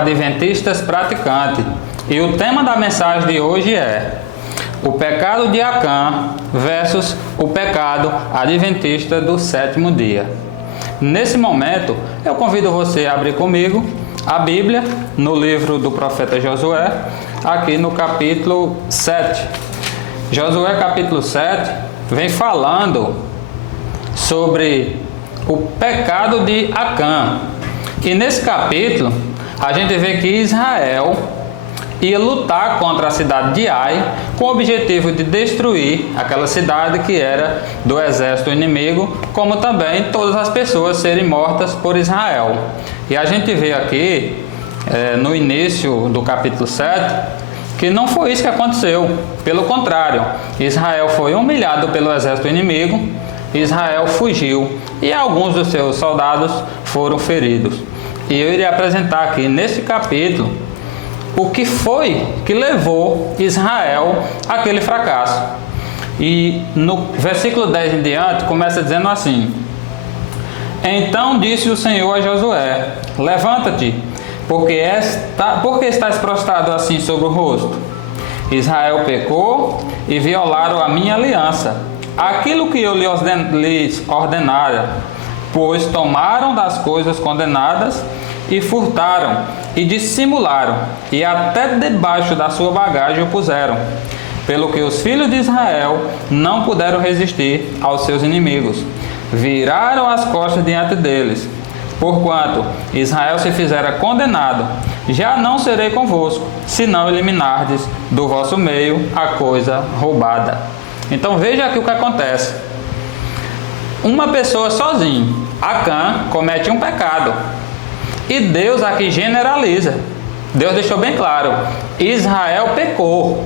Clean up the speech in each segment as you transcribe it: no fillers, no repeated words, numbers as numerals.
Adventistas Praticante, e o tema da mensagem de hoje é o pecado de Acã versus o pecado adventista do sétimo dia. Nesse momento, eu convido você a abrir comigo a Bíblia no livro do profeta Josué, aqui no capítulo 7. Josué capítulo 7 vem falando sobre o pecado de Acã. E nesse capítulo, a gente vê que Israel ia lutar contra a cidade de Ai, com o objetivo de destruir aquela cidade que era do exército inimigo, como também todas as pessoas serem mortas por Israel. E a gente vê aqui, no início do capítulo 7, que não foi isso que aconteceu. Pelo contrário, Israel foi humilhado pelo exército inimigo, Israel fugiu e alguns dos seus soldados foram feridos. E eu iria apresentar aqui nesse capítulo o que foi que levou Israel àquele fracasso. E no versículo 10 em diante começa dizendo assim: Então disse o Senhor a Josué: Levanta-te, porque estás prostrado assim sobre o rosto? Israel pecou e violaram a minha aliança, aquilo que eu lhes ordenara, pois tomaram das coisas condenadas e furtaram e dissimularam, e até debaixo da sua bagagem o puseram, pelo que os filhos de Israel não puderam resistir aos seus inimigos, viraram as costas diante deles. Porquanto Israel se fizera condenado, já não serei convosco, se não eliminardes do vosso meio a coisa roubada. Então veja aqui o que acontece. Uma pessoa sozinho, Acã, comete um pecado. E Deus aqui generaliza. Deus deixou bem claro: Israel pecou.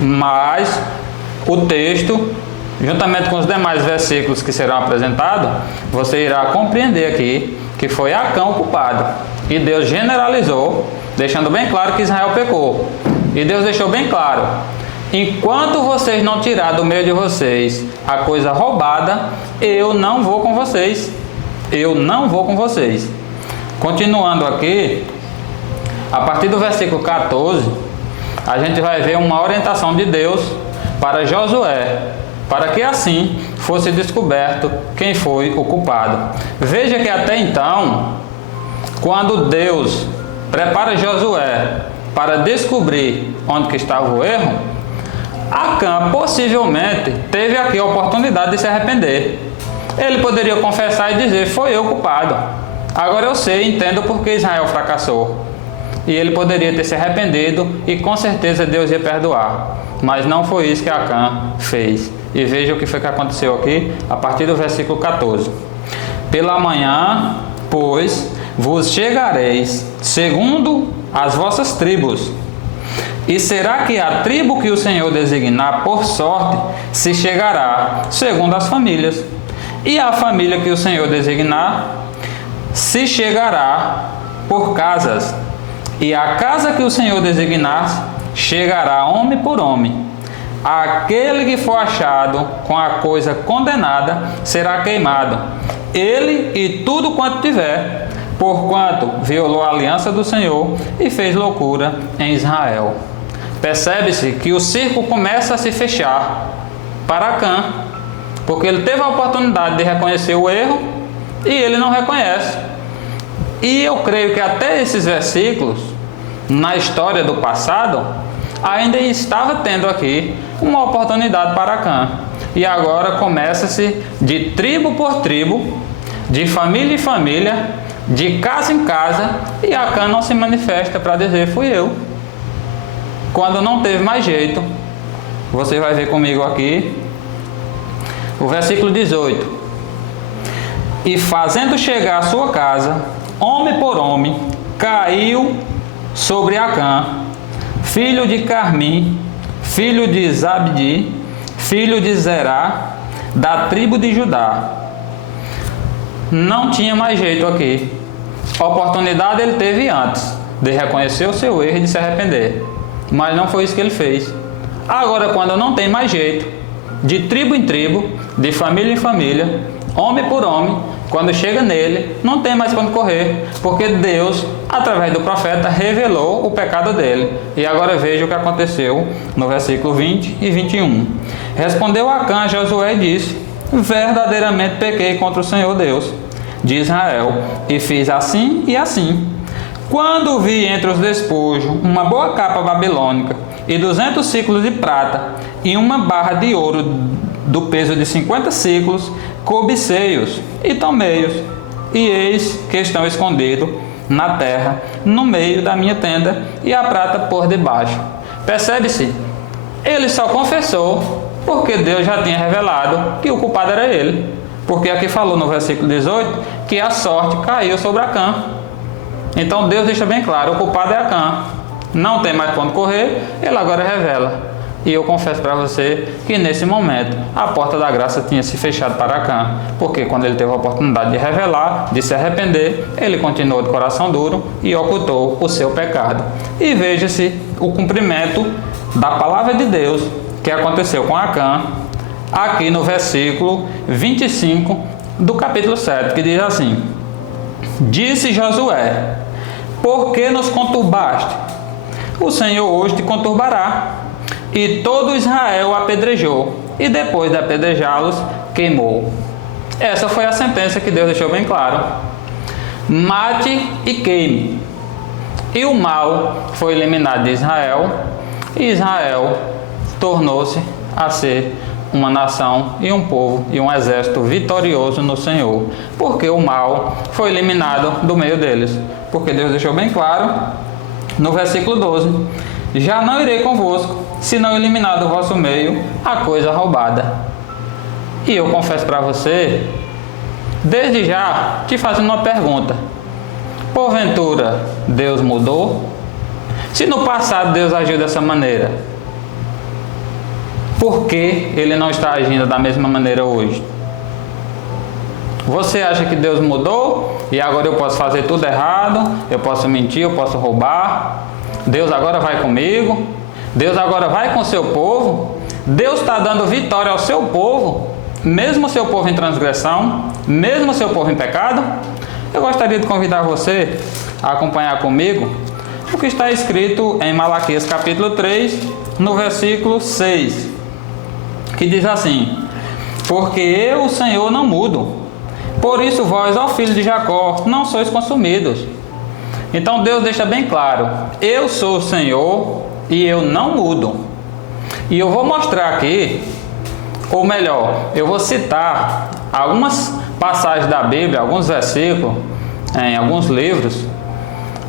Mas o texto, juntamente com os demais versículos que serão apresentados, você irá compreender aqui que foi Acã o culpado. E Deus generalizou, deixando bem claro que Israel pecou. E Deus deixou bem claro: enquanto vocês não tirar do meio de vocês a coisa roubada, eu não vou com vocês. Eu não vou com vocês. Continuando aqui, a partir do versículo 14, a gente vai ver uma orientação de Deus para Josué, para que assim fosse descoberto quem foi o culpado. Veja que até então, quando Deus prepara Josué para descobrir onde que estava o erro, Acã possivelmente teve aqui a oportunidade de se arrepender. Ele poderia confessar e dizer: foi eu o culpado. Agora eu sei, entendo porque Israel fracassou. E ele poderia ter se arrependido e com certeza Deus ia perdoar. Mas não foi isso que Acã fez. E veja o que foi que aconteceu aqui a partir do versículo 14. Pela manhã, pois, vos chegareis segundo as vossas tribos. E será que a tribo que o Senhor designar por sorte se chegará segundo as famílias. E a família que o Senhor designar se chegará por casas, e a casa que o Senhor designar chegará homem por homem. Aquele que for achado com a coisa condenada será queimado, ele e tudo quanto tiver, porquanto violou a aliança do Senhor e fez loucura em Israel. Percebe-se que o círculo começa a se fechar para Acã, porque ele teve a oportunidade de reconhecer o erro e ele não reconhece. E eu creio que até esses versículos, na história do passado, ainda estava tendo aqui uma oportunidade para Acã. E agora começa-se de tribo por tribo, de família em família, de casa em casa, e Acã não se manifesta para dizer: fui eu. Quando não teve mais jeito, você vai ver comigo aqui o versículo 18. E fazendo chegar a sua casa, homem por homem, caiu sobre Acã, filho de Carmi, filho de Zabdi, filho de Zerá, da tribo de Judá. Não tinha mais jeito aqui. A oportunidade ele teve antes de reconhecer o seu erro e de se arrepender, mas não foi isso que ele fez. Agora, quando não tem mais jeito, de tribo em tribo, de família em família, homem por homem, quando chega nele, não tem mais para onde correr, porque Deus, através do profeta, revelou o pecado dele. E agora veja o que aconteceu no versículo 20 e 21. Respondeu Acã a Josué e disse: verdadeiramente pequei contra o Senhor Deus de Israel, e fiz assim e assim. Quando vi entre os despojos uma boa capa babilônica e 200 ciclos de prata e uma barra de ouro do peso de 50 ciclos, cobicei-os e tomei-os, e eis que estão escondidos na terra, no meio da minha tenda, e a prata por debaixo. Percebe-se? Ele só confessou porque Deus já tinha revelado que o culpado era ele. Porque aqui falou no versículo 18 que a sorte caiu sobre Acã. Então Deus deixa bem claro, o culpado é Acã. Não tem mais para onde correr, ele agora revela. E eu confesso para você que nesse momento a porta da graça tinha se fechado para Acã, porque quando ele teve a oportunidade de revelar, de se arrepender, ele continuou de coração duro e ocultou o seu pecado. E veja-se o cumprimento da palavra de Deus que aconteceu com Acã, aqui no versículo 25 do capítulo 7, que diz assim: disse Josué: por que nos conturbaste? O Senhor hoje te conturbará. E todo Israel apedrejou, e depois de apedrejá-los, queimou. Essa foi a sentença que Deus deixou bem claro: mate e queime. E o mal foi eliminado de Israel, e Israel tornou-se a ser uma nação e um povo e um exército vitorioso no Senhor, porque o mal foi eliminado do meio deles. Porque Deus deixou bem claro no versículo 12: já não irei convosco, se não eliminar do vosso meio a coisa roubada. E eu confesso para você, desde já, te fazendo uma pergunta: porventura Deus mudou? Se no passado Deus agiu dessa maneira, por que Ele não está agindo da mesma maneira hoje? Você acha que Deus mudou e agora eu posso fazer tudo errado, eu posso mentir, eu posso roubar? Deus agora vai comigo? Deus agora vai com o seu povo? Deus está dando vitória ao seu povo, mesmo o seu povo em transgressão, mesmo o seu povo em pecado? Eu gostaria de convidar você a acompanhar comigo o que está escrito em Malaquias capítulo 3, no versículo 6, que diz assim: porque eu, o Senhor, não mudo, por isso vós, ó filho de Jacó, não sois consumidos. Então Deus deixa bem claro: eu sou o Senhor e eu não mudo. E eu vou mostrar aqui, ou melhor, eu vou citar algumas passagens da Bíblia, alguns versículos, em alguns livros,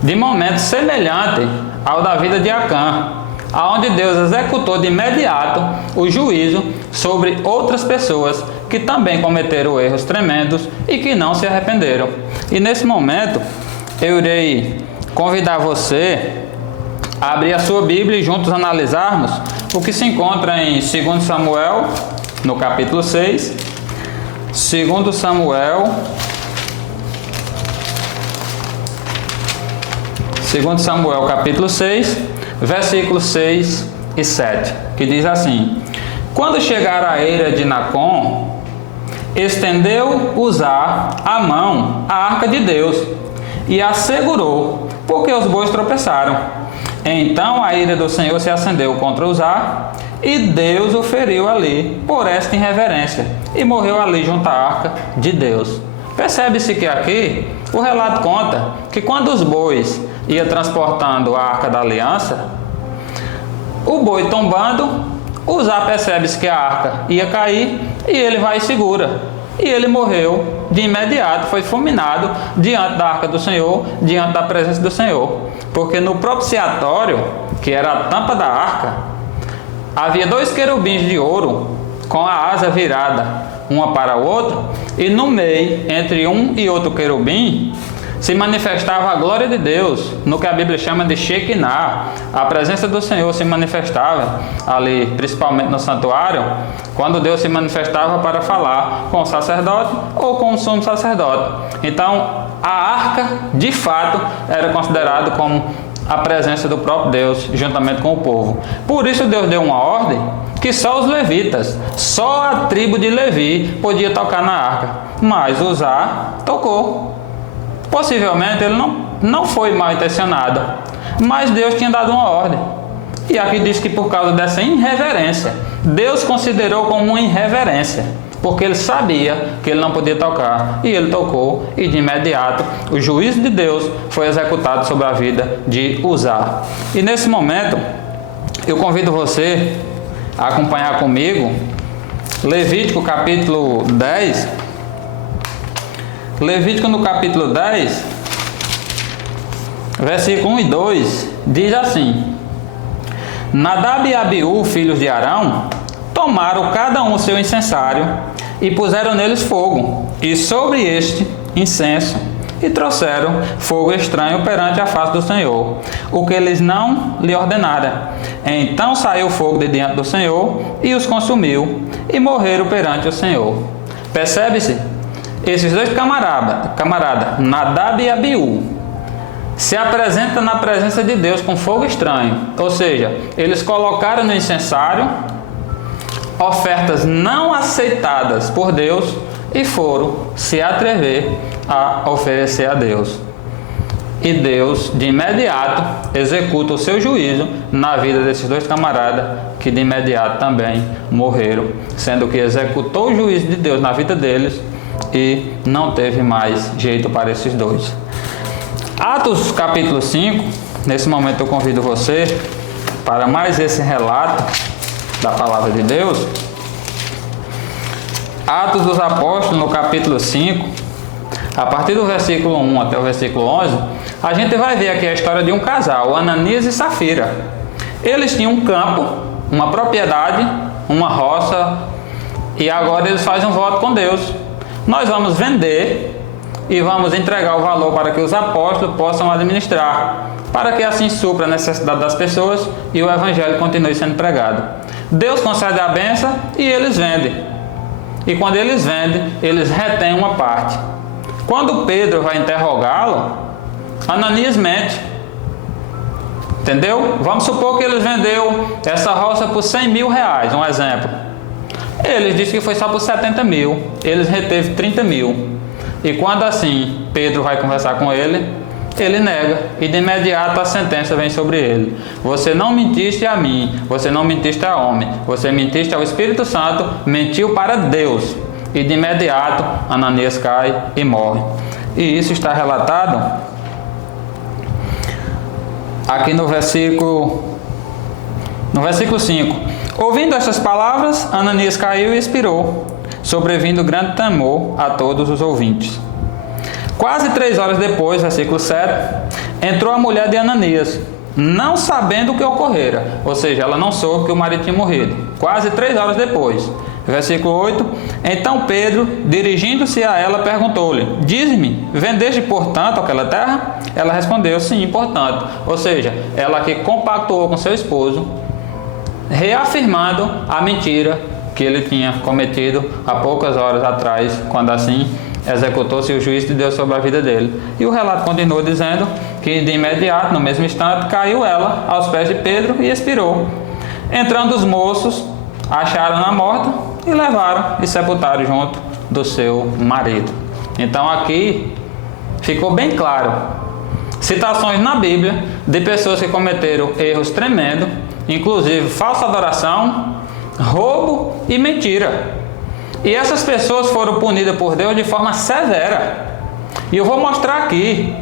de momentos semelhantes ao da vida de Acã, aonde Deus executou de imediato o juízo sobre outras pessoas que também cometeram erros tremendos e que não se arrependeram. E nesse momento eu irei convidar você a abrir a sua Bíblia e juntos analisarmos o que se encontra em 2 Samuel, no capítulo 6. 2 Samuel, capítulo 6, versículos 6 e 7, que diz assim: quando chegar a eira de Nacon, estendeu Uzá a mão à arca de Deus e a segurou, porque os bois tropeçaram. Então a ira do Senhor se acendeu contra Uzá, e Deus o feriu ali por esta irreverência, e morreu ali junto à arca de Deus. Percebe-se que aqui o relato conta que quando os bois iam transportando a arca da aliança, o boi tombando, Uzá percebe-se que a arca ia cair, e ele vai e segura. E ele morreu de imediato, foi fulminado diante da arca do Senhor, diante da presença do Senhor. Porque no propiciatório, que era a tampa da arca, havia 2 querubins de ouro com a asa virada, uma para o outro, e no meio, entre um e outro querubim, se manifestava a glória de Deus, no que a Bíblia chama de Shekinah. A presença do Senhor se manifestava ali, principalmente no santuário, quando Deus se manifestava para falar com o sacerdote ou com o sumo sacerdote. Então, a arca, de fato, era considerada como a presença do próprio Deus, juntamente com o povo. Por isso Deus deu uma ordem que só os levitas, só a tribo de Levi podia tocar na arca. mas Uzá tocou. Possivelmente ele não foi mal intencionado, mas Deus tinha dado uma ordem. E aqui diz que por causa dessa irreverência, Deus considerou como uma irreverência, porque ele sabia que ele não podia tocar, e ele tocou, e de imediato o juízo de Deus foi executado sobre a vida de Uzá. E nesse momento, eu convido você a acompanhar comigo Levítico capítulo 10. Levítico no capítulo 10, versículo 1 e 2, diz assim: Nadab e Abiú, filhos de Arão, tomaram cada um o seu incensário e puseram neles fogo, e sobre este incenso, e trouxeram fogo estranho perante a face do Senhor, o que eles não lhe ordenaram. Então saiu fogo de diante do Senhor e os consumiu, e morreram perante o Senhor. Percebe-se? Esses dois camaradas, Nadab e Abiú, se apresentam na presença de Deus com fogo estranho. Ou seja, eles colocaram no incensário ofertas não aceitadas por Deus e foram se atrever a oferecer a Deus. E Deus, de imediato, executa o seu juízo na vida desses dois camaradas, que de imediato também morreram, sendo que executou o juízo de Deus na vida deles e não teve mais jeito para esses dois. Atos capítulo 5, nesse momento eu convido você para mais esse relato da palavra de Deus. Atos dos Apóstolos, no capítulo 5, a partir do versículo 1 até o versículo 11, a gente vai ver aqui a história de um casal, Ananias e Safira. Eles tinham um campo, uma propriedade, uma roça, e agora eles fazem um voto com Deus. Nós vamos vender e vamos entregar o valor para que os apóstolos possam administrar, para que assim supra a necessidade das pessoas e o evangelho continue sendo pregado. Deus concede a bênção e eles vendem. E quando eles vendem, eles retêm uma parte. Quando Pedro vai interrogá-lo, Ananias mente. Entendeu? Vamos supor que eles vendeu essa roça por 100 mil reais, um exemplo. Eles dizem que foi só por 70 mil. Eles reteve 30 mil. E quando assim Pedro vai conversar com ele, ele nega. E de imediato a sentença vem sobre ele. Você não mentiste a mim. Você não mentiste a homem. Você mentiste ao Espírito Santo. Mentiu para Deus. E de imediato Ananias cai e morre. E isso está relatado aqui no versículo 5. Ouvindo estas palavras, Ananias caiu e expirou, sobrevindo grande temor a todos os ouvintes. Quase 3 horas depois, versículo 7, entrou a mulher de Ananias, não sabendo o que ocorrera, ou seja, ela não soube que o marido tinha morrido. Quase 3 horas depois, versículo 8, então Pedro, dirigindo-se a ela, perguntou-lhe: dize-me, vendeste portanto aquela terra? Ela respondeu: sim, portanto. Ou seja, ela que compactuou com seu esposo, reafirmando a mentira que ele tinha cometido há poucas horas atrás, quando assim executou-se o juízo de Deus sobre a vida dele. E o relato continua dizendo que de imediato, no mesmo instante, caiu ela aos pés de Pedro e expirou. Entrando os moços, acharam-na morta e levaram e sepultaram junto do seu marido. Então aqui ficou bem claro citações na Bíblia de pessoas que cometeram erros tremendos, inclusive falsa adoração, roubo e mentira. E essas pessoas foram punidas por Deus de forma severa. E eu vou mostrar aqui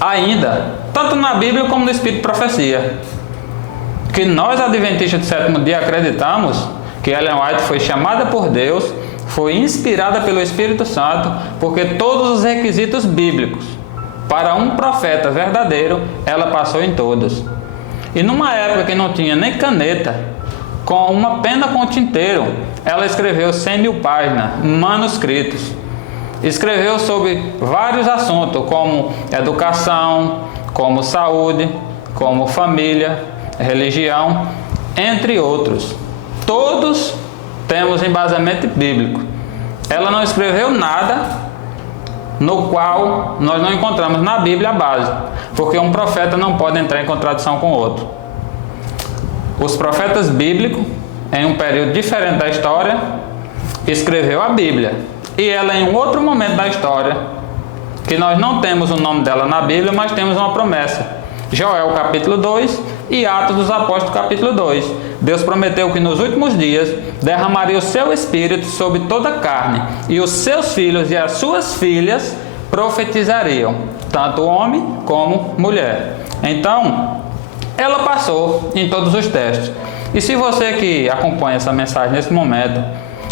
ainda, tanto na Bíblia como no Espírito de Profecia, que nós adventistas do sétimo dia acreditamos que Ellen White foi chamada por Deus, foi inspirada pelo Espírito Santo, porque todos os requisitos bíblicos para um profeta verdadeiro, ela passou em todos. E numa época que não tinha nem caneta, com uma pena com tinteiro, ela escreveu 100 mil páginas, manuscritos. Escreveu sobre vários assuntos, como educação, como saúde, como família, religião, entre outros. Todos temos embasamento bíblico. Ela não escreveu nada no qual nós não encontramos na Bíblia a base, porque um profeta não pode entrar em contradição com o outro. Os profetas bíblicos, em um período diferente da história, escreveu a Bíblia. e ela em um outro momento da história, que nós não temos o nome dela na Bíblia, mas temos uma promessa. Joel capítulo 2 e Atos dos Apóstolos capítulo 2. Deus prometeu que nos últimos dias derramaria o seu Espírito sobre toda a carne, e os seus filhos e as suas filhas profetizariam, tanto homem como mulher. Então, ela passou em todos os testes. E se você que acompanha essa mensagem nesse momento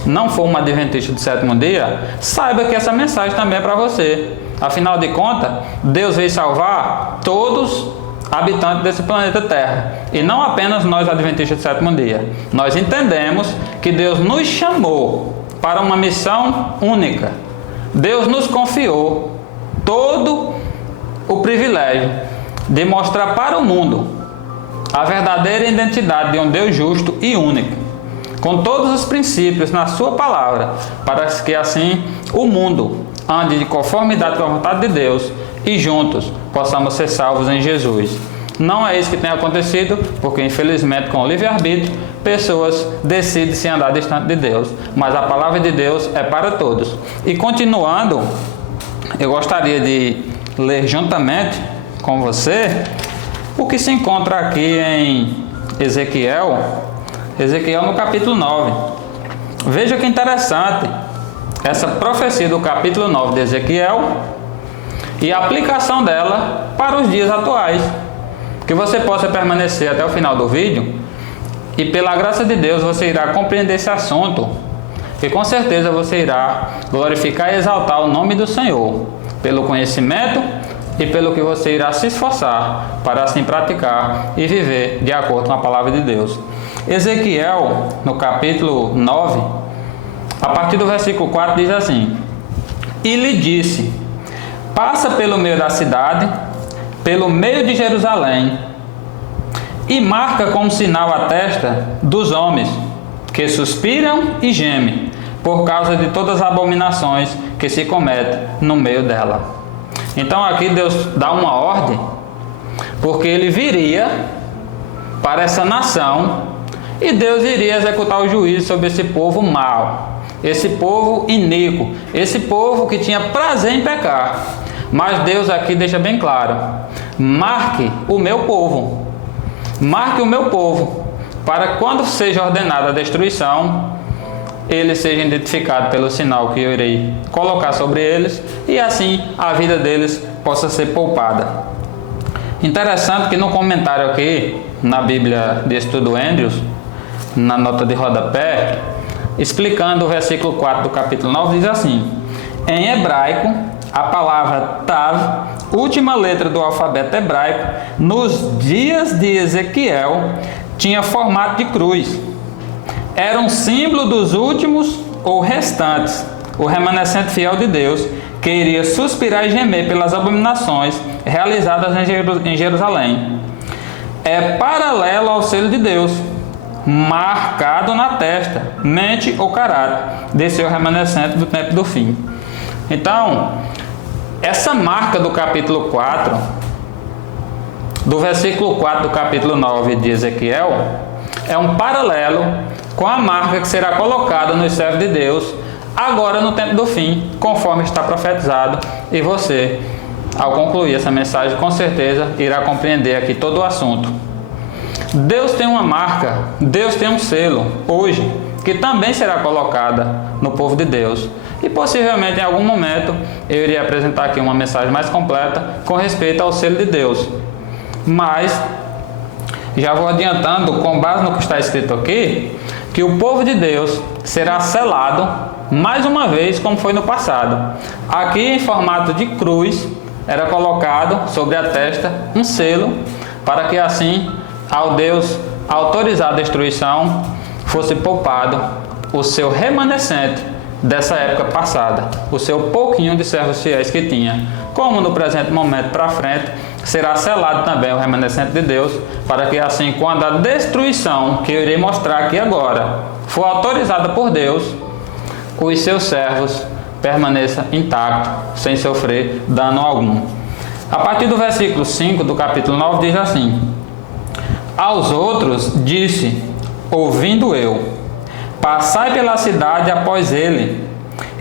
não for um adventista do sétimo dia, saiba que essa mensagem também é para você. Afinal de contas, Deus veio salvar todos habitantes desse planeta Terra, e não apenas nós adventistas do sétimo dia. Nós entendemos que Deus nos chamou para uma missão única. Deus nos confiou todo o privilégio de mostrar para o mundo a verdadeira identidade de um Deus justo e único, com todos os princípios na sua palavra, para que assim o mundo ande de conformidade com a vontade de Deus e juntos possamos ser salvos em Jesus. Não é isso que tem acontecido, porque infelizmente com o livre-arbítrio, pessoas decidem se andar distante de Deus. Mas a palavra de Deus é para todos. E continuando, eu gostaria de ler juntamente com você o que se encontra aqui em Ezequiel no capítulo 9. Veja que interessante essa profecia do capítulo 9 de Ezequiel e a aplicação dela para os dias atuais. Que você possa permanecer até o final do vídeo e pela graça de Deus você irá compreender esse assunto, e com certeza você irá glorificar e exaltar o nome do Senhor pelo conhecimento e pelo que você irá se esforçar para assim praticar e viver de acordo com a palavra de Deus. Ezequiel, no capítulo 9, a partir do versículo 4, diz assim: E lhe disse: Passa pelo meio da cidade, pelo meio de Jerusalém, e marca como sinal a testa dos homens que suspiram e gemem por causa de todas as abominações que se cometem no meio dela. Então aqui Deus dá uma ordem, porque ele viria para essa nação e Deus iria executar o juízo sobre esse povo mau, esse povo iníquo, esse povo que tinha prazer em pecar. Mas Deus aqui deixa bem claro: marque o meu povo, para quando seja ordenada a destruição, eles sejam identificados pelo sinal que eu irei colocar sobre eles, e assim a vida deles possa ser poupada. Interessante que no comentário aqui, na Bíblia de Estudo Andrews, na nota de rodapé, explicando o versículo 4 do capítulo 9, diz assim: em hebraico, a palavra Tav, última letra do alfabeto hebraico, nos dias de Ezequiel, tinha formato de cruz. Era um símbolo dos últimos ou restantes, o remanescente fiel de Deus, que iria suspirar e gemer pelas abominações realizadas em Jerusalém. É paralelo ao selo de Deus, marcado na testa, mente ou caráter, desse é o remanescente do tempo do fim. Então, essa marca do capítulo 4, do versículo 4 do capítulo 9 de Ezequiel, é um paralelo com a marca que será colocada nos servos de Deus agora no tempo do fim, conforme está profetizado, e você, ao concluir essa mensagem, com certeza irá compreender aqui todo o assunto. Deus tem uma marca, Deus tem um selo hoje, que também será colocada no povo de Deus. E possivelmente em algum momento eu irei apresentar aqui uma mensagem mais completa com respeito ao selo de Deus. Mas já vou adiantando, com base no que está escrito aqui, que o povo de Deus será selado mais uma vez, como foi no passado. Aqui em formato de cruz era colocado sobre a testa um selo, para que assim, ao Deus autorizar a destruição, fosse poupado o seu remanescente dessa época passada, o seu pouquinho de servos fiéis que tinha. Como no presente momento para frente, será selado também o remanescente de Deus, para que assim, quando a destruição, que eu irei mostrar aqui agora, for autorizada por Deus, os seus servos permaneçam intactos, sem sofrer dano algum. A partir do versículo 5 do capítulo 9 diz assim: aos outros disse, ouvindo eu: passai pela cidade após ele,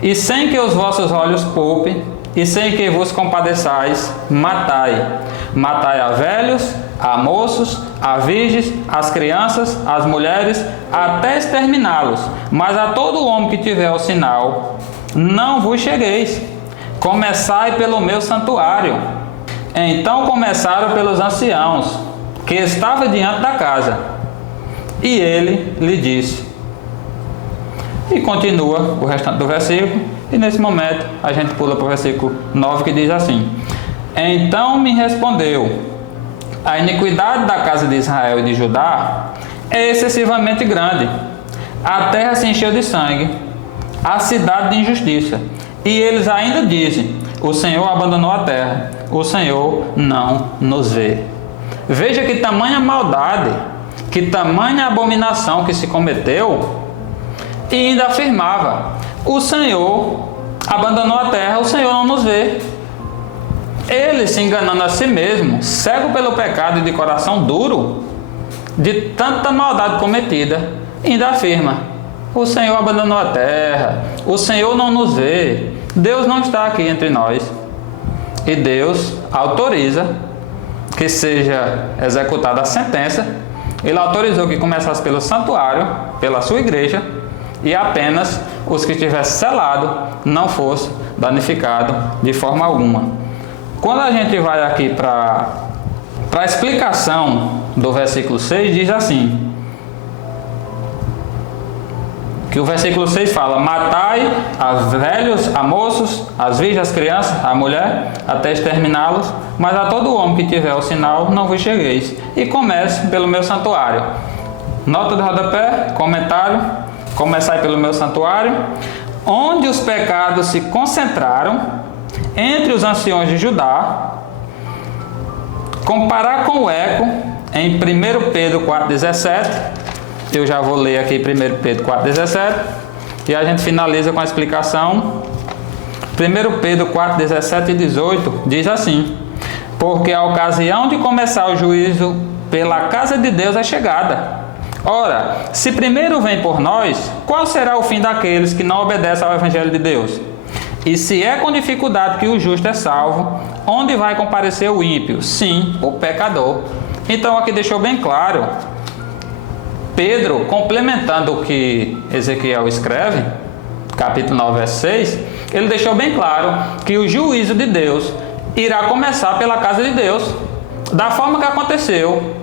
e sem que os vossos olhos poupem, e sem que vos compadeçais, matai. Matai a velhos, a moços, a virgens, as crianças, as mulheres, até exterminá-los. Mas a todo homem que tiver o sinal, não vos chegueis. Começai pelo meu santuário. Então começaram pelos anciãos, que estavam diante da casa. E ele lhe disse. E continua o restante do versículo. E nesse momento a gente pula para o versículo 9, que diz assim: Então me respondeu: a iniquidade da casa de Israel e de Judá é excessivamente grande. A terra se encheu de sangue, a cidade de injustiça. E eles ainda dizem: o Senhor abandonou a terra, o Senhor não nos vê. Veja que tamanha maldade, que tamanha abominação que se cometeu. E ainda afirmava: o Senhor abandonou a terra, o Senhor não nos vê. Ele, se enganando a si mesmo, cego pelo pecado e de coração duro, de tanta maldade cometida, ainda afirma: o Senhor abandonou a terra, o Senhor não nos vê, Deus não está aqui entre nós. E Deus autoriza que seja executada a sentença. Ele autorizou que começasse pelo santuário, pela sua igreja, e apenas os que tivessem selado não fossem danificados de forma alguma. Quando a gente vai aqui para a explicação do versículo 6, diz assim, que o versículo 6 fala: matai a velhos, a moços, as virgens, as crianças, a mulher, até exterminá-los, mas a todo homem que tiver o sinal não vos chegueis. E comece pelo meu santuário. Nota de rodapé, comentário: começai pelo meu santuário, onde os pecados se concentraram entre os anciões de Judá. Comparar com o eco em 1 Pedro 4,17. Eu já vou ler aqui 1 Pedro 4,17 e a gente finaliza com a explicação. 1 Pedro 4,17 e 18 diz assim: porque a ocasião de começar o juízo pela casa de Deus é chegada. Ora, se primeiro vem por nós, qual será o fim daqueles que não obedecem ao Evangelho de Deus? E se é com dificuldade que o justo é salvo, onde vai comparecer o ímpio? Sim, o pecador. Então aqui deixou bem claro, Pedro, complementando o que Ezequiel escreve, capítulo 9, verso 6, ele deixou bem claro que o juízo de Deus irá começar pela casa de Deus, da forma que aconteceu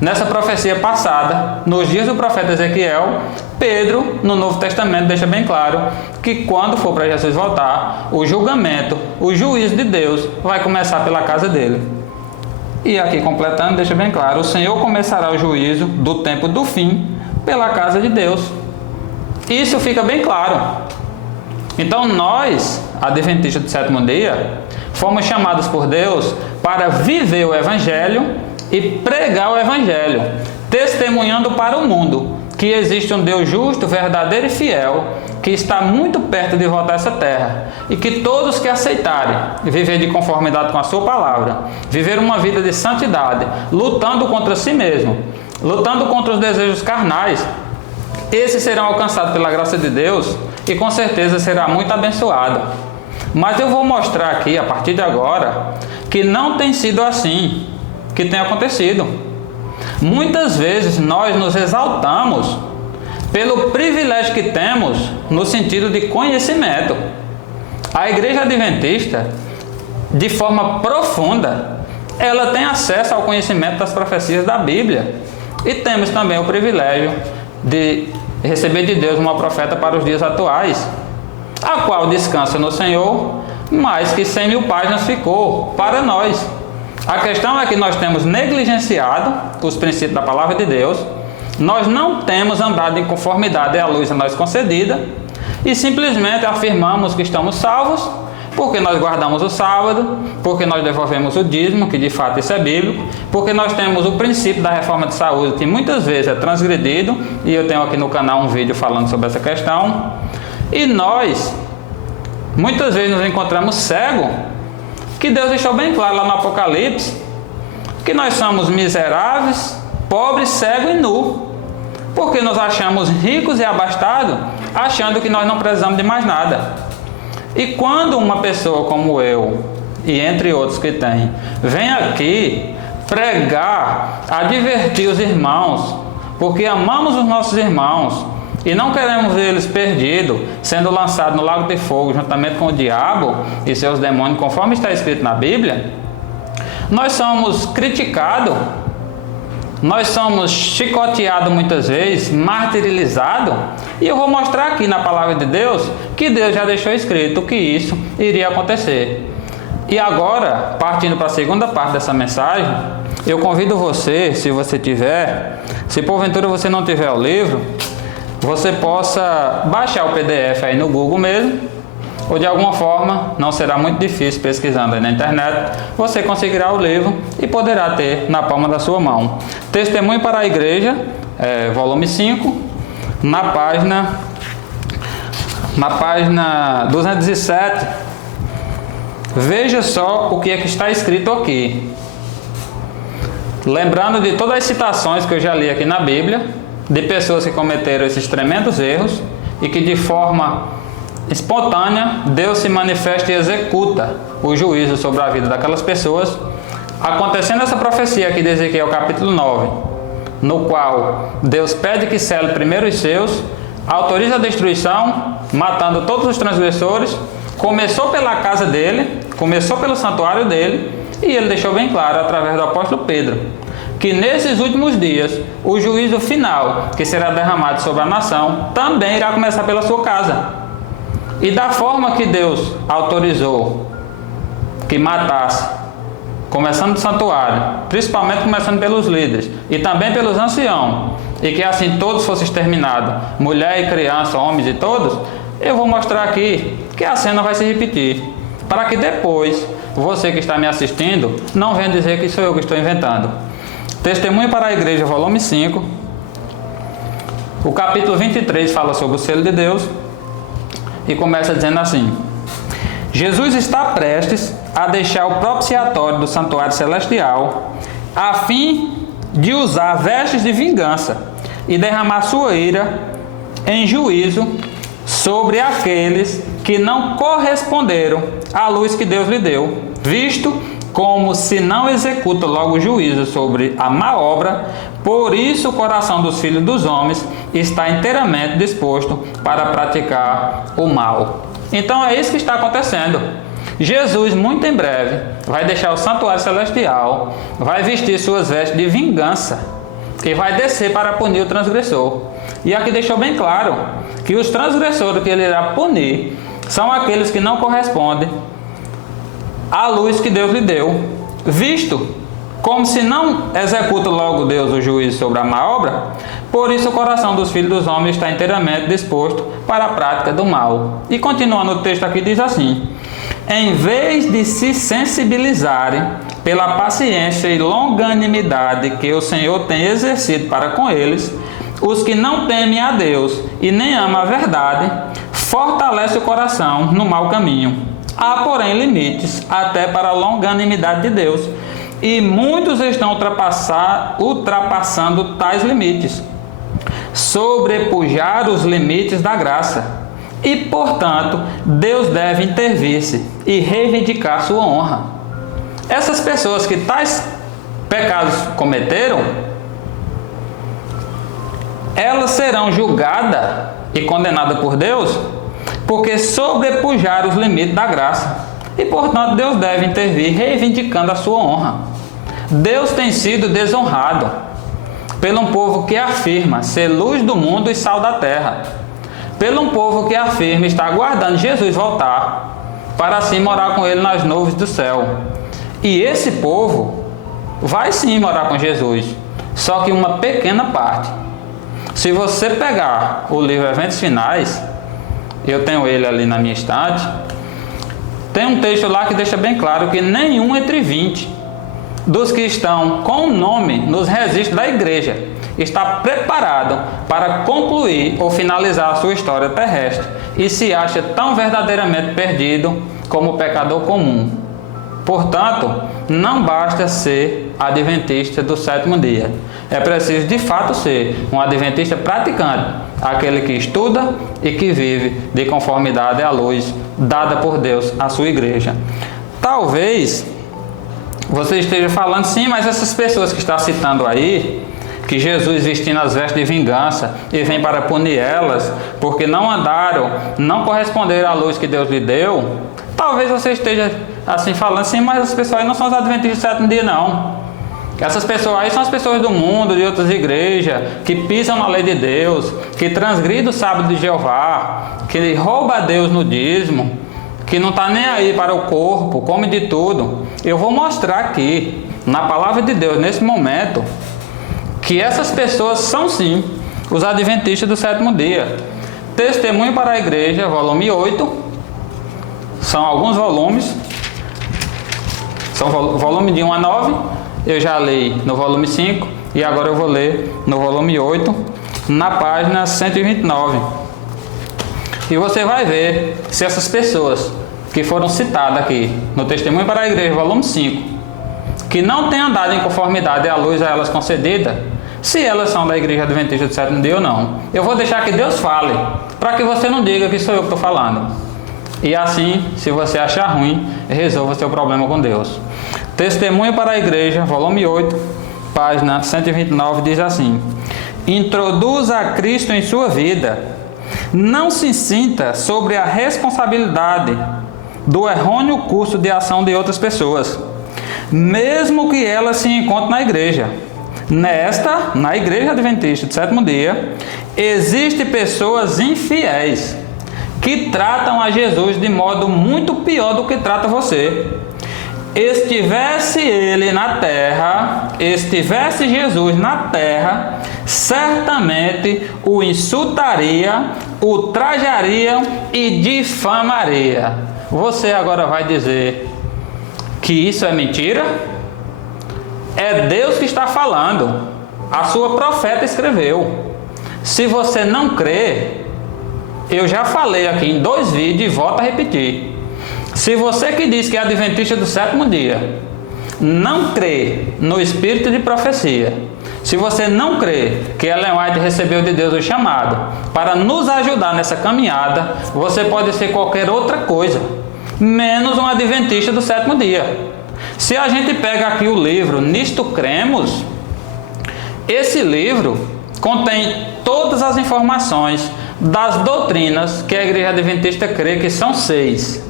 nessa profecia passada, nos dias do profeta Ezequiel. Pedro, no Novo Testamento, deixa bem claro que quando for para Jesus voltar, o julgamento, o juízo de Deus vai começar pela casa dele. E aqui completando, deixa bem claro: o Senhor começará o juízo do tempo do fim pela casa de Deus. Isso fica bem claro. Então nós, adventistas do sétimo dia, fomos chamados por Deus para viver o Evangelho e pregar o Evangelho, testemunhando para o mundo que existe um Deus justo, verdadeiro e fiel, que está muito perto de voltar a essa terra, e que todos que aceitarem viver de conformidade com a sua palavra, viver uma vida de santidade, lutando contra si mesmo, lutando contra os desejos carnais, esses serão alcançados pela graça de Deus e com certeza será muito abençoado. Mas eu vou mostrar aqui, a partir de agora, que não tem sido assim que tem acontecido. Muitas vezes nós nos exaltamos pelo privilégio que temos no sentido de conhecimento. A Igreja Adventista, de forma profunda, ela tem acesso ao conhecimento das profecias da Bíblia. E temos também o privilégio de receber de Deus uma profeta para os dias atuais, a qual descansa no Senhor, mas que 100.000 páginas ficou para nós. A questão é que nós temos negligenciado os princípios da palavra de Deus, nós não temos andado em conformidade à luz a nós concedida e simplesmente afirmamos que estamos salvos porque nós guardamos o sábado, porque nós devolvemos o dízimo, que de fato isso é bíblico, porque nós temos o princípio da reforma de saúde, que muitas vezes é transgredido, e eu tenho aqui no canal um vídeo falando sobre essa questão, e nós muitas vezes nos encontramos cegos, que Deus deixou bem claro lá no Apocalipse, que nós somos miseráveis, pobres, cegos e nus, porque nos achamos ricos e abastados achando que nós não precisamos de mais nada. E quando uma pessoa como eu, e entre outros que tem, vem aqui pregar, advertir os irmãos, porque amamos os nossos irmãos e não queremos ver eles perdidos, sendo lançados no lago de fogo juntamente com o diabo e seus demônios, conforme está escrito na Bíblia, nós somos criticados, nós somos chicoteados muitas vezes, martirizados, e eu vou mostrar aqui na palavra de Deus que Deus já deixou escrito que isso iria acontecer. E agora, partindo para a segunda parte dessa mensagem, eu convido você, se você tiver, se porventura você não tiver o livro, você possa baixar o PDF aí no Google mesmo, ou de alguma forma, não será muito difícil pesquisando aí na internet, você conseguirá o livro e poderá ter na palma da sua mão. Testemunho para a Igreja, volume 5, na página 207, veja só o que é que está escrito aqui. Lembrando de todas as citações que eu já li aqui na Bíblia, de pessoas que cometeram esses tremendos erros e que de forma espontânea Deus se manifesta e executa o juízo sobre a vida daquelas pessoas, acontecendo essa profecia aqui de Ezequiel capítulo 9, no qual Deus pede que cele primeiro os seus, autoriza a destruição, matando todos os transgressores. Começou pela casa dele, começou pelo santuário dele, e ele deixou bem claro, através do apóstolo Pedro, que nesses últimos dias, o juízo final, que será derramado sobre a nação, também irá começar pela sua casa. E da forma que Deus autorizou que matasse, começando do santuário, principalmente começando pelos líderes, e também pelos anciãos, e que assim todos fossem exterminados, mulher e criança, homens e todos, eu vou mostrar aqui que a cena vai se repetir, para que depois, você que está me assistindo, não venha dizer que sou eu que estou inventando. Testemunho para a Igreja, volume 5, o capítulo 23 fala sobre o selo de Deus, e começa dizendo assim: Jesus está prestes a deixar o propiciatório do santuário celestial, a fim de usar vestes de vingança e derramar sua ira em juízo sobre aqueles que não corresponderam à luz que Deus lhe deu, visto como se não executa logo o juízo sobre a má obra. Por isso o coração dos filhos dos homens está inteiramente disposto para praticar o mal. Então é isso que está acontecendo. Jesus, muito em breve, vai deixar o santuário celestial, vai vestir suas vestes de vingança e vai descer para punir o transgressor. E aqui deixou bem claro que os transgressores que ele irá punir são aqueles que não correspondem à luz que Deus lhe deu, visto como se não executa logo Deus o juízo sobre a má obra. Por isso o coração dos filhos dos homens está inteiramente disposto para a prática do mal. E continuando o texto aqui diz assim: em vez de se sensibilizarem pela paciência e longanimidade que o Senhor tem exercido para com eles, os que não temem a Deus e nem amam a verdade, fortalece o coração no mau caminho. Há, porém, limites até para a longanimidade de Deus, e muitos estão ultrapassando tais limites, sobrepujar os limites da graça. E, portanto, Deus deve intervir-se e reivindicar sua honra. Essas pessoas que tais pecados cometeram, elas serão julgadas e condenadas por Deus porque sobrepujaram os limites da graça. E, portanto, Deus deve intervir reivindicando a sua honra. Deus tem sido desonrado pelo um povo que afirma ser luz do mundo e sal da terra, pelo um povo que afirma estar aguardando Jesus voltar para assim morar com ele nas nuvens do céu. E esse povo vai sim morar com Jesus, só que uma pequena parte. Se você pegar o livro Eventos Finais, eu tenho ele ali na minha estante, tem um texto lá que deixa bem claro que nenhum entre 20 dos que estão com o nome nos registros da igreja está preparado para concluir ou finalizar a sua história terrestre e se acha tão verdadeiramente perdido como o pecador comum. Portanto, não basta ser adventista do sétimo dia. É preciso de fato ser um adventista praticante, aquele que estuda e que vive de conformidade à luz dada por Deus à sua igreja. Talvez você esteja falando, sim, mas essas pessoas que está citando aí, que Jesus vestindo as vestes de vingança e vem para punir elas, porque não andaram, não corresponderam à luz que Deus lhe deu, talvez você esteja assim falando, sim, mas as pessoas aí não são os adventistas do sétimo dia, não. Essas pessoas aí são as pessoas do mundo, de outras igrejas, que pisam na lei de Deus, que transgridem o sábado de Jeová, que rouba a Deus no dízimo, que não está nem aí para o corpo, come de tudo. Eu vou mostrar aqui, na palavra de Deus, nesse momento, que essas pessoas são sim os adventistas do sétimo dia. Testemunho para a Igreja, volume 8, são alguns volumes, são volume de 1 a 9, eu já li no volume 5 e agora eu vou ler no volume 8, na página 129. E você vai ver se essas pessoas que foram citadas aqui no Testemunho para a Igreja, volume 5, que não têm andado em conformidade à luz a elas concedida, se elas são da Igreja Adventista do sétimo dia ou não. Eu vou deixar que Deus fale, para que você não diga que sou eu que estou falando. E assim, se você achar ruim, resolva seu problema com Deus. Testemunho para a Igreja, volume 8, página 129, diz assim: introduza a Cristo em sua vida. Não se sinta sobre a responsabilidade do errôneo curso de ação de outras pessoas, mesmo que elas se encontrem na igreja. Na Igreja Adventista do sétimo dia, existem pessoas infiéis que tratam a Jesus de modo muito pior do que trata você. Estivesse Jesus na terra, certamente o insultaria, o trajaria e difamaria. Você agora vai dizer que isso é mentira? É Deus que está falando. A sua profeta escreveu. Se você não crê, eu já falei aqui em 2 vídeos e volto a repetir. Se você que diz que é adventista do sétimo dia, não crê no espírito de profecia, se você não crê que Ellen White recebeu de Deus o chamado para nos ajudar nessa caminhada, você pode ser qualquer outra coisa, menos um adventista do sétimo dia. Se a gente pega aqui o livro Nisto Cremos, esse livro contém todas as informações das doutrinas que a Igreja Adventista crê, que são 6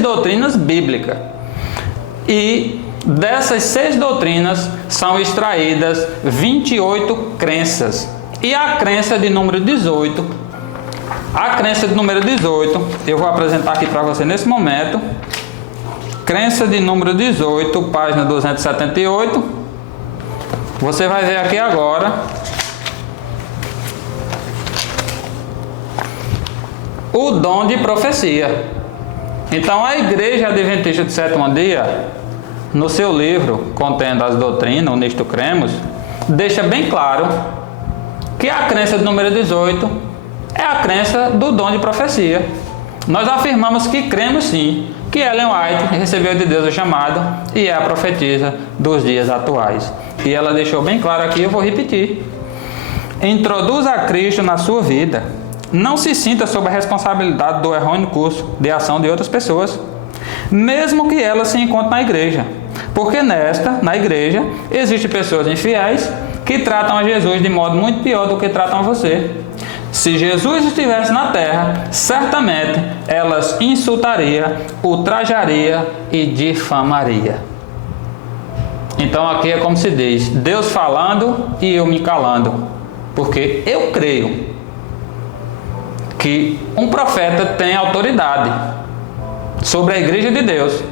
doutrinas bíblicas. E dessas 6 doutrinas são extraídas 28 crenças. E a crença de número 18, eu vou apresentar aqui para você nesse momento. Crença de número 18, página 278. Você vai ver aqui agora o dom de profecia. Então, a Igreja Adventista do sétimo dia, no seu livro contendo as doutrinas, o Nisto Cremos, deixa bem claro que a crença de número 18 é a crença do dom de profecia. Nós afirmamos que cremos sim, que Ellen White recebeu de Deus o chamado e é a profetisa dos dias atuais. E ela deixou bem claro aqui, eu vou repetir. Introduza a Cristo na sua vida. Não se sinta sob a responsabilidade do errôneo curso de ação de outras pessoas, mesmo que elas se encontrem na igreja. Porque na igreja, existem pessoas infiéis que tratam a Jesus de modo muito pior do que tratam a você. Se Jesus estivesse na terra, certamente elas insultaria, ultrajaria e difamaria. Então aqui é como se diz, Deus falando e eu me calando. Porque eu creio que um profeta tem autoridade sobre a igreja de Deus.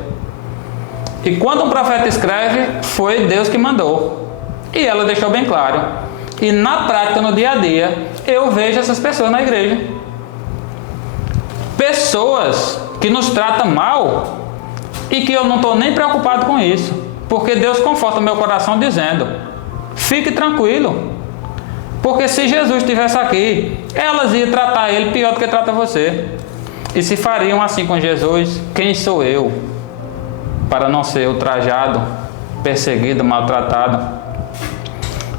E quando um profeta escreve, foi Deus que mandou. E ela deixou bem claro. E na prática, no dia a dia, eu vejo essas pessoas na igreja. Pessoas que nos tratam mal e que eu não estou nem preocupado com isso. Porque Deus conforta o meu coração dizendo, fique tranquilo. Porque se Jesus estivesse aqui, elas iam tratar ele pior do que trata você. E se fariam assim com Jesus, quem sou eu? para não ser ultrajado, perseguido, maltratado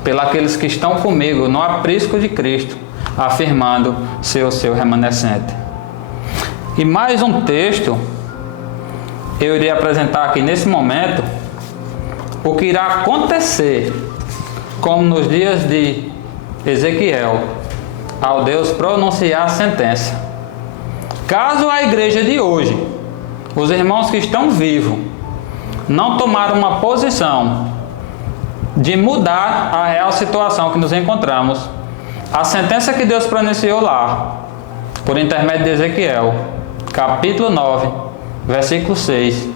pelos que estão comigo no aprisco de Cristo, afirmando ser o seu remanescente. E mais um texto eu iria apresentar aqui nesse momento, o que irá acontecer, como nos dias de Ezequiel, ao Deus pronunciar a sentença. Caso a igreja de hoje, os irmãos que estão vivos, não tomaram uma posição de mudar a real situação que nos encontramos, a sentença que Deus pronunciou lá, por intermédio de Ezequiel, capítulo 9, versículo 6,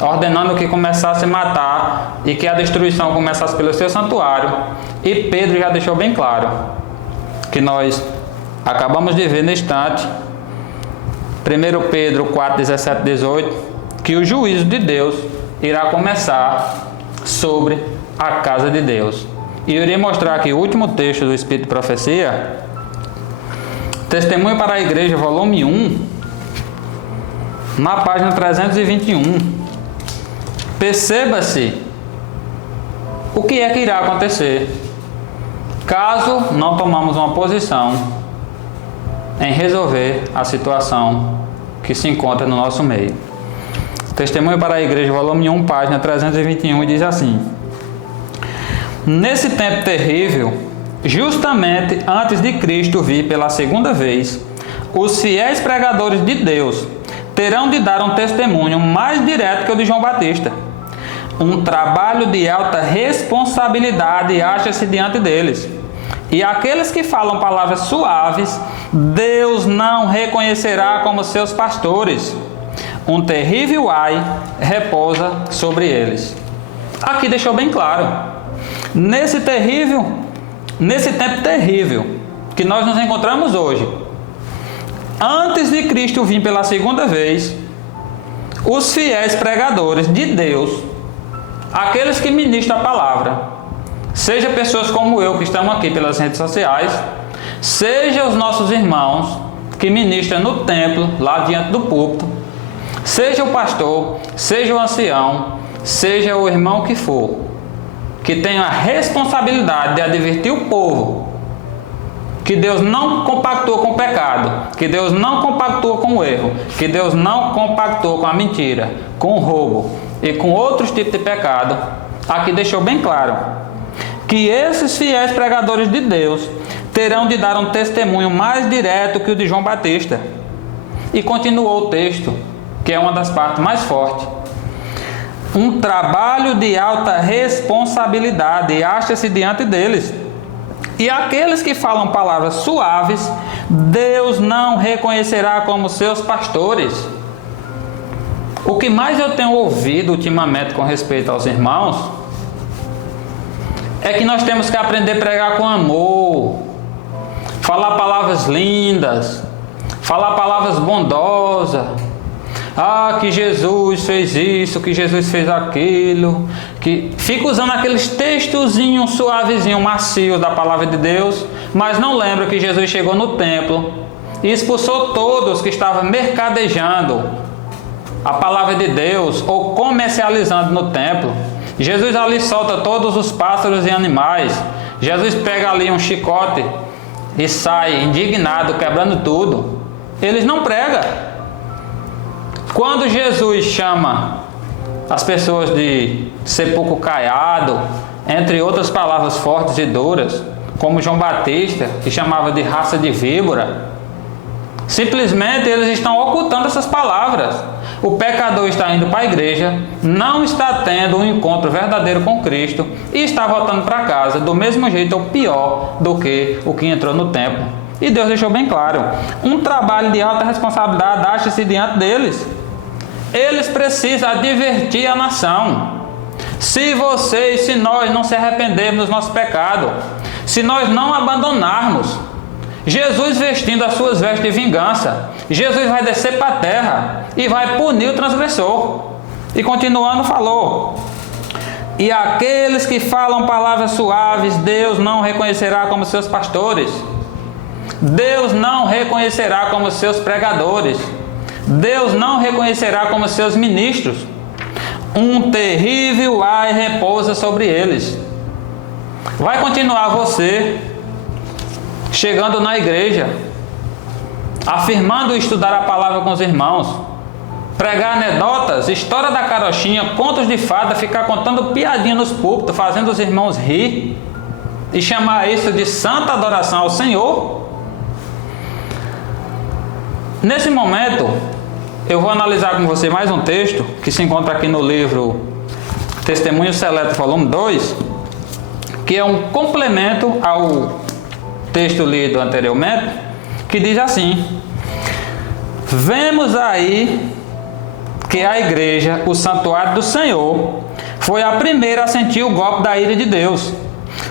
ordenando que começasse a matar e que a destruição começasse pelo seu santuário, e Pedro já deixou bem claro, que nós acabamos de ver no instante, 1 Pedro 4, 17, 18, que o juízo de Deus irá começar sobre a casa de Deus. E eu irei mostrar aqui o último texto do Espírito de Profecia, Testemunho para a Igreja, volume 1, na página 321. Perceba-se o que é que irá acontecer caso não tomamos uma posição em resolver a situação que se encontra no nosso meio. Testemunho para a Igreja, volume 1, página 321, e diz assim: nesse tempo terrível, justamente antes de Cristo vir pela segunda vez, os fiéis pregadores de Deus terão de dar um testemunho mais direto que o de João Batista. Um trabalho de alta responsabilidade acha-se diante deles. E aqueles que falam palavras suaves, Deus não reconhecerá como seus pastores. Um terrível ai repousa sobre eles. Aqui deixou bem claro. Nesse tempo terrível que nós nos encontramos hoje, antes de Cristo vir pela segunda vez, os fiéis pregadores de Deus, aqueles que ministram a palavra, seja pessoas como eu que estamos aqui pelas redes sociais, seja os nossos irmãos que ministram no templo, lá diante do púlpito, seja o pastor, seja o ancião, seja o irmão que for, que tem a responsabilidade de advertir o povo que Deus não compactua com o pecado, que Deus não compactua com o erro, que Deus não compactua com a mentira, com o roubo e com outros tipos de pecado. Aqui deixou bem claro que esses fiéis pregadores de Deus terão de dar um testemunho mais direto que o de João Batista. E continuou o texto, que é uma das partes mais fortes. Um trabalho de alta responsabilidade acha-se diante deles. E aqueles que falam palavras suaves, Deus não reconhecerá como seus pastores. O que mais eu tenho ouvido ultimamente com respeito aos irmãos é que nós temos que aprender a pregar com amor, falar palavras lindas, falar palavras bondosas. Ah, que Jesus fez isso, que Jesus fez aquilo, que fica usando aqueles textozinhos suavezinhos, macios da palavra de Deus, mas não lembra que Jesus chegou no templo e expulsou todos que estavam mercadejando a palavra de Deus ou comercializando no templo. Jesus ali solta todos os pássaros e animais. Jesus pega ali um chicote e sai indignado, quebrando tudo. Eles não pregam. Quando Jesus chama as pessoas de sepulcro caiado, entre outras palavras fortes e duras, como João Batista, que chamava de raça de víbora, simplesmente eles estão ocultando essas palavras. O pecador está indo para a igreja, não está tendo um encontro verdadeiro com Cristo e está voltando para casa do mesmo jeito ou pior do que o que entrou no templo. E Deus deixou bem claro, um trabalho de alta responsabilidade acha-se diante deles. Eles precisam advertir a nação. Se nós não se arrependermos dos nossos pecados, se nós não abandonarmos, Jesus vestindo as suas vestes de vingança, Jesus vai descer para a terra e vai punir o transgressor. E continuando falou: e aqueles que falam palavras suaves, Deus não reconhecerá como seus pastores. Deus não reconhecerá como seus pregadores. Deus não reconhecerá como seus ministros. Um terrível ai repousa sobre eles. Vai continuar você chegando na igreja, afirmando estudar a palavra com os irmãos, pregar anedotas, história da carochinha, contos de fada, ficar contando piadinha nos púlpitos, fazendo os irmãos rir e chamar isso de santa adoração ao Senhor? Nesse momento, eu vou analisar com você mais um texto que se encontra aqui no livro Testemunho Seleto, volume 2, que é um complemento ao texto lido anteriormente, que diz assim: vemos aí que a igreja, o santuário do Senhor, foi a primeira a sentir o golpe da ira de Deus.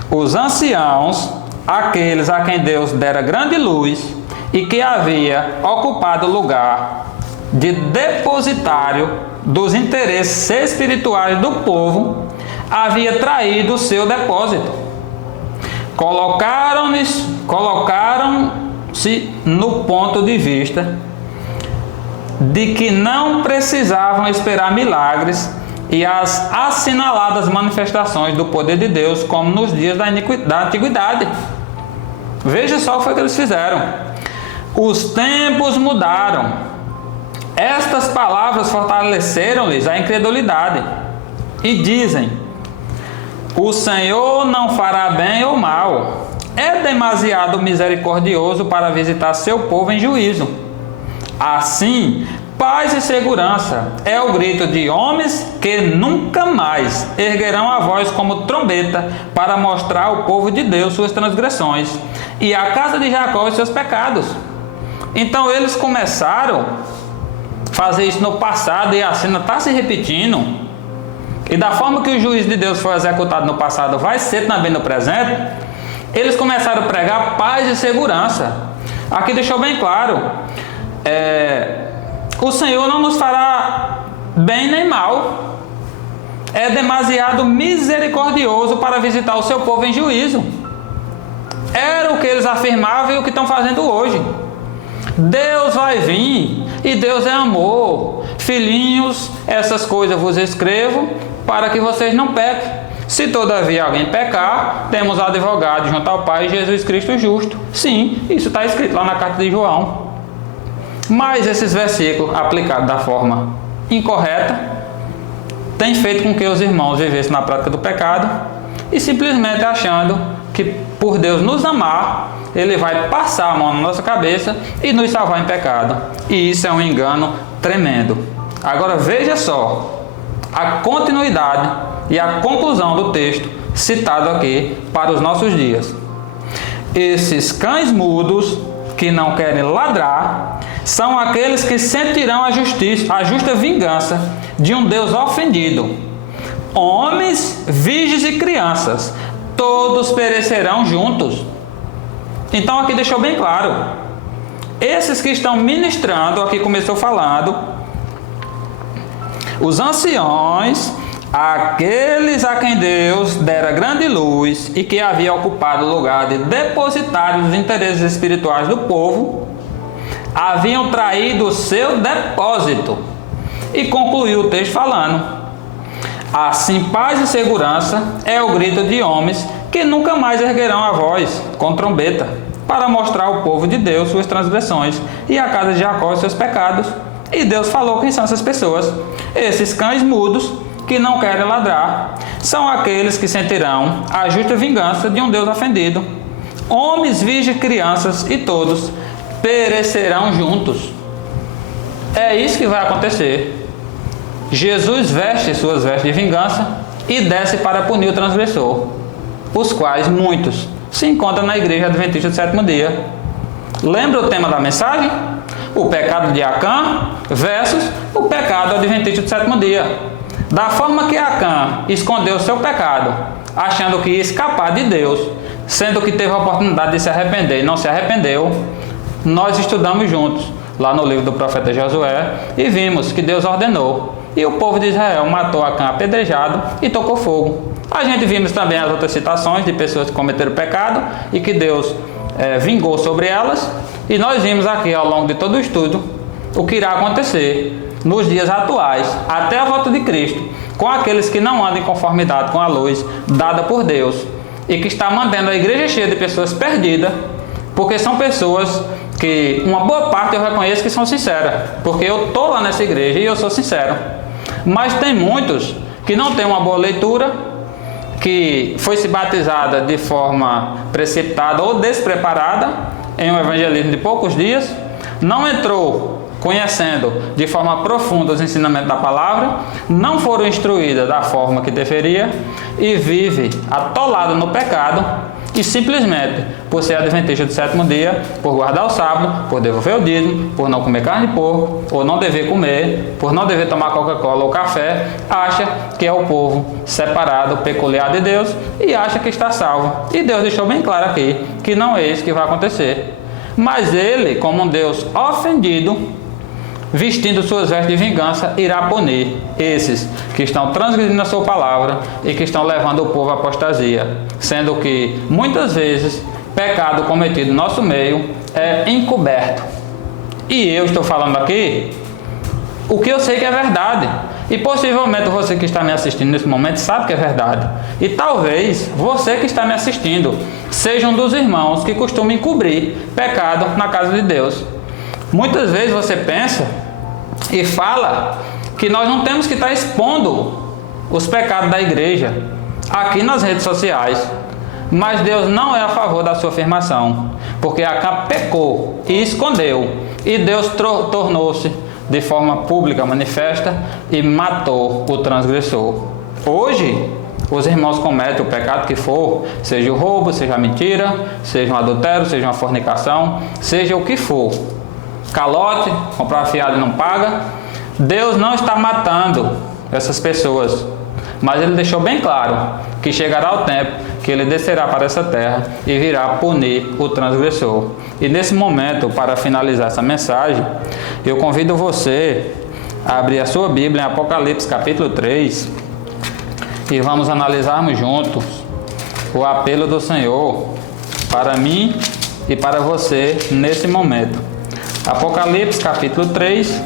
Os anciãos, aqueles a quem Deus dera grande luz e que havia ocupado o lugar de depositário dos interesses espirituais do povo, havia traído o seu depósito. Colocaram-se no ponto de vista de que não precisavam esperar milagres e as assinaladas manifestações do poder de Deus, como nos dias da antiguidade. Veja só o que foi que eles fizeram. Os tempos mudaram. Estas palavras fortaleceram-lhes a incredulidade e dizem: o Senhor não fará bem ou mal. É demasiado misericordioso para visitar seu povo em juízo. Assim, paz e segurança é o grito de homens que nunca mais erguerão a voz como trombeta para mostrar ao povo de Deus suas transgressões e à casa de Jacó os seus pecados. Então eles começaram a fazer isso no passado e a cena está se repetindo. E da forma que o juízo de Deus foi executado no passado vai ser também no presente, eles começaram a pregar paz e segurança. Aqui deixou bem claro: o Senhor não nos fará bem nem mal. É demasiado misericordioso para visitar o seu povo em juízo. Era o que eles afirmavam e o que estão fazendo hoje. Deus vai vir e Deus é amor. Filhinhos, essas coisas vos escrevo para que vocês não pequem. Se todavia alguém pecar, temos advogado junto ao Pai, Jesus Cristo justo. Sim, isso está escrito lá na carta de João. Mas esses versículos, aplicados da forma incorreta, têm feito com que os irmãos vivessem na prática do pecado e simplesmente achando que por Deus nos amar, Ele vai passar a mão na nossa cabeça e nos salvar em pecado. E isso é um engano tremendo. Agora veja só a continuidade e a conclusão do texto citado aqui para os nossos dias. Esses cães mudos que não querem ladrar são aqueles que sentirão a justa vingança de um Deus ofendido. Homens, virgens e crianças, todos perecerão juntos. Então aqui deixou bem claro: esses que estão ministrando, aqui começou falando, os anciões, aqueles a quem Deus dera grande luz e que havia ocupado o lugar de depositário dos interesses espirituais do povo, haviam traído o seu depósito. E concluiu o texto falando: assim, paz e segurança é o grito de homens que nunca mais erguerão a voz com trombeta para mostrar ao povo de Deus suas transgressões e à casa de Jacó os seus pecados. E Deus falou quem são essas pessoas. Esses cães mudos que não querem ladrar são aqueles que sentirão a justa vingança de um Deus ofendido. Homens, virgens, crianças e todos perecerão juntos. É isso que vai acontecer. Jesus veste suas vestes de vingança e desce para punir o transgressor, os quais muitos se encontram na igreja adventista do sétimo dia. Lembra o tema da mensagem? O pecado de Acã versus o pecado adventista do sétimo dia. Da forma que Acã escondeu seu pecado, achando que ia escapar de Deus, sendo que teve a oportunidade de se arrepender e não se arrependeu, nós estudamos juntos lá no livro do profeta Josué e vimos que Deus ordenou e o povo de Israel matou Acã apedrejado e tocou fogo. A gente vimos também as outras citações de pessoas que cometeram pecado e que Deus vingou sobre elas, e nós vimos aqui ao longo de todo o estudo o que irá acontecer nos dias atuais, até a volta de Cristo, com aqueles que não andam em conformidade com a luz dada por Deus e que está mantendo a igreja cheia de pessoas perdidas, porque são pessoas que uma boa parte eu reconheço que são sinceras, porque eu estou lá nessa igreja e eu sou sincero. Mas tem muitos que não têm uma boa leitura, que foi se batizada de forma precipitada ou despreparada em um evangelismo de poucos dias, não entrou conhecendo de forma profunda os ensinamentos da palavra, não foram instruídas da forma que deveria e vive atolado no pecado e simplesmente por ser adventista do sétimo dia, por guardar o sábado, por devolver o dízimo, por não comer carne de porco, ou não dever comer, por não dever tomar Coca-Cola ou café, acha que é o povo separado, peculiar de Deus e acha que está salvo. E Deus deixou bem claro aqui que não é isso que vai acontecer. Mas ele, como um Deus ofendido, vestindo suas vestes de vingança, irá punir esses que estão transgredindo a sua palavra e que estão levando o povo à apostasia, sendo que muitas vezes pecado cometido no nosso meio é encoberto. E eu estou falando aqui o que eu sei que é verdade, e possivelmente você que está me assistindo nesse momento sabe que é verdade, e talvez você que está me assistindo seja um dos irmãos que costuma encobrir pecado na casa de Deus. Muitas vezes você pensa e fala que nós não temos que estar expondo os pecados da igreja aqui nas redes sociais, mas Deus não é a favor da sua afirmação, porque Acã pecou e escondeu, e Deus tornou-se de forma pública, manifesta, e matou o transgressor. Hoje, os irmãos cometem o pecado que for, seja o roubo, seja a mentira, seja um adultério, seja uma fornicação, seja o que for. Calote, comprar fiado e não paga. Deus não está matando essas pessoas, mas Ele deixou bem claro que chegará o tempo que Ele descerá para essa terra e virá punir o transgressor. E nesse momento, para finalizar essa mensagem, eu convido você a abrir a sua Bíblia em Apocalipse capítulo 3 e vamos analisarmos juntos o apelo do Senhor para mim e para você nesse momento. Apocalipse capítulo 3,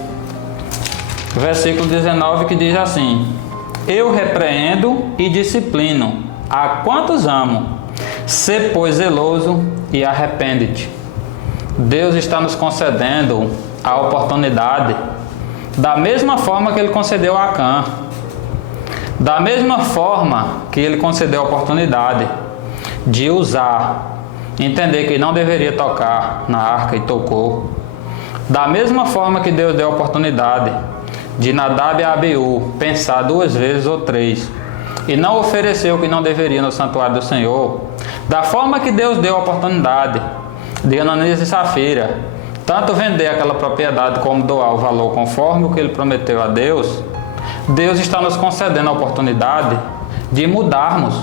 versículo 19, que diz assim: Eu repreendo e disciplino a quantos amo, sê pois zeloso e arrepende-te. Deus está nos concedendo a oportunidade, da mesma forma que Ele concedeu a Acã, da mesma forma que Ele concedeu a oportunidade de usar, entender que não deveria tocar na arca e tocou. Da mesma forma que Deus deu a oportunidade de Nadab e Abiú pensar 2 vezes ou 3 e não ofereceu o que não deveria no santuário do Senhor, da forma que Deus deu a oportunidade de Ananias e Safira tanto vender aquela propriedade como doar o valor conforme o que ele prometeu a Deus, Deus está nos concedendo a oportunidade de mudarmos.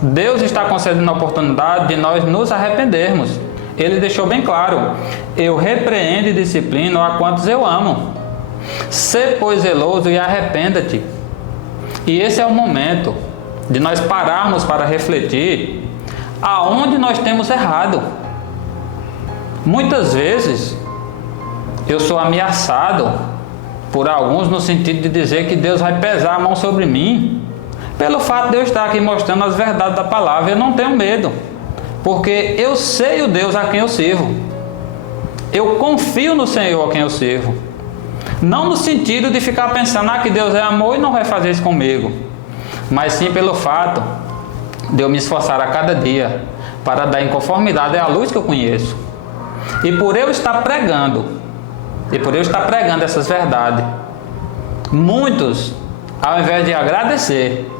Deus está concedendo a oportunidade de nós nos arrependermos. Ele deixou bem claro: eu repreendo e disciplino a quantos eu amo. Sê, pois, zeloso e arrependa-te. E esse é o momento de nós pararmos para refletir aonde nós temos errado. Muitas vezes eu sou ameaçado por alguns no sentido de dizer que Deus vai pesar a mão sobre mim. Pelo fato de eu estar aqui mostrando as verdades da palavra, eu não tenho medo, porque eu sei o Deus a quem eu sirvo. Eu confio no Senhor a quem eu sirvo. Não no sentido de ficar pensando que Deus é amor e não vai fazer isso comigo, mas sim pelo fato de eu me esforçar a cada dia para dar em conformidade à luz que eu conheço. E por eu estar pregando, essas verdades, muitos, ao invés de agradecer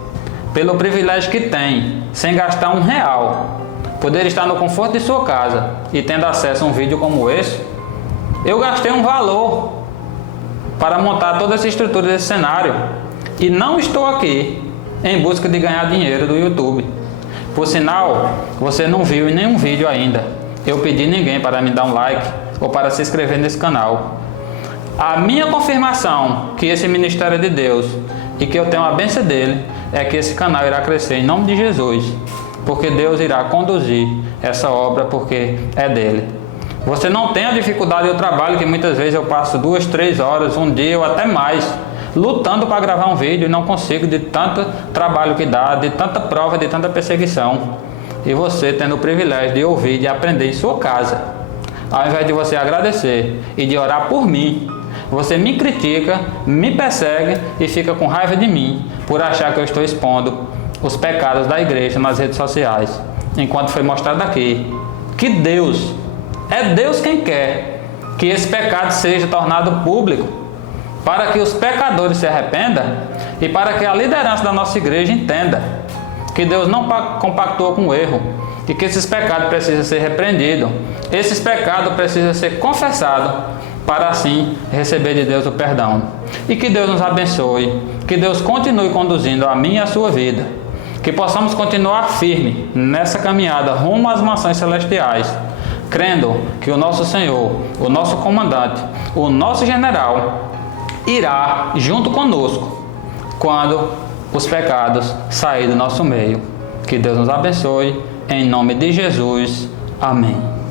pelo privilégio que tem, sem gastar R$1, poder estar no conforto de sua casa e tendo acesso a um vídeo como esse, eu gastei um valor para montar toda essa estrutura desse cenário e não estou aqui em busca de ganhar dinheiro do YouTube. Por sinal, você não viu em nenhum vídeo ainda eu pedi ninguém para me dar um like ou para se inscrever nesse canal. A minha confirmação que esse ministério é de Deus e que eu tenho a bênção dele é que esse canal irá crescer em nome de Jesus, porque Deus irá conduzir essa obra, porque é dele. Você não tem a dificuldade do trabalho que muitas vezes eu passo 2, 3 horas, um dia ou até mais lutando para gravar um vídeo e não consigo, de tanto trabalho que dá, de tanta prova, de tanta perseguição. E você tendo o privilégio de ouvir, de aprender em sua casa. Ao invés de você agradecer e de orar por mim, você me critica, me persegue e fica com raiva de mim por achar que eu estou expondo os pecados da igreja nas redes sociais. Enquanto foi mostrado aqui que é Deus quem quer que esse pecado seja tornado público, para que os pecadores se arrependam e para que a liderança da nossa igreja entenda que Deus não compactuou com o erro e que esses pecados precisam ser repreendidos. Esses pecados precisam ser confessados para assim receber de Deus o perdão. E que Deus nos abençoe, que Deus continue conduzindo a minha e a sua vida, que possamos continuar firme nessa caminhada rumo às mansões celestiais, crendo que o nosso Senhor, o nosso comandante, o nosso general irá junto conosco quando os pecados saírem do nosso meio. Que Deus nos abençoe, em nome de Jesus. Amém.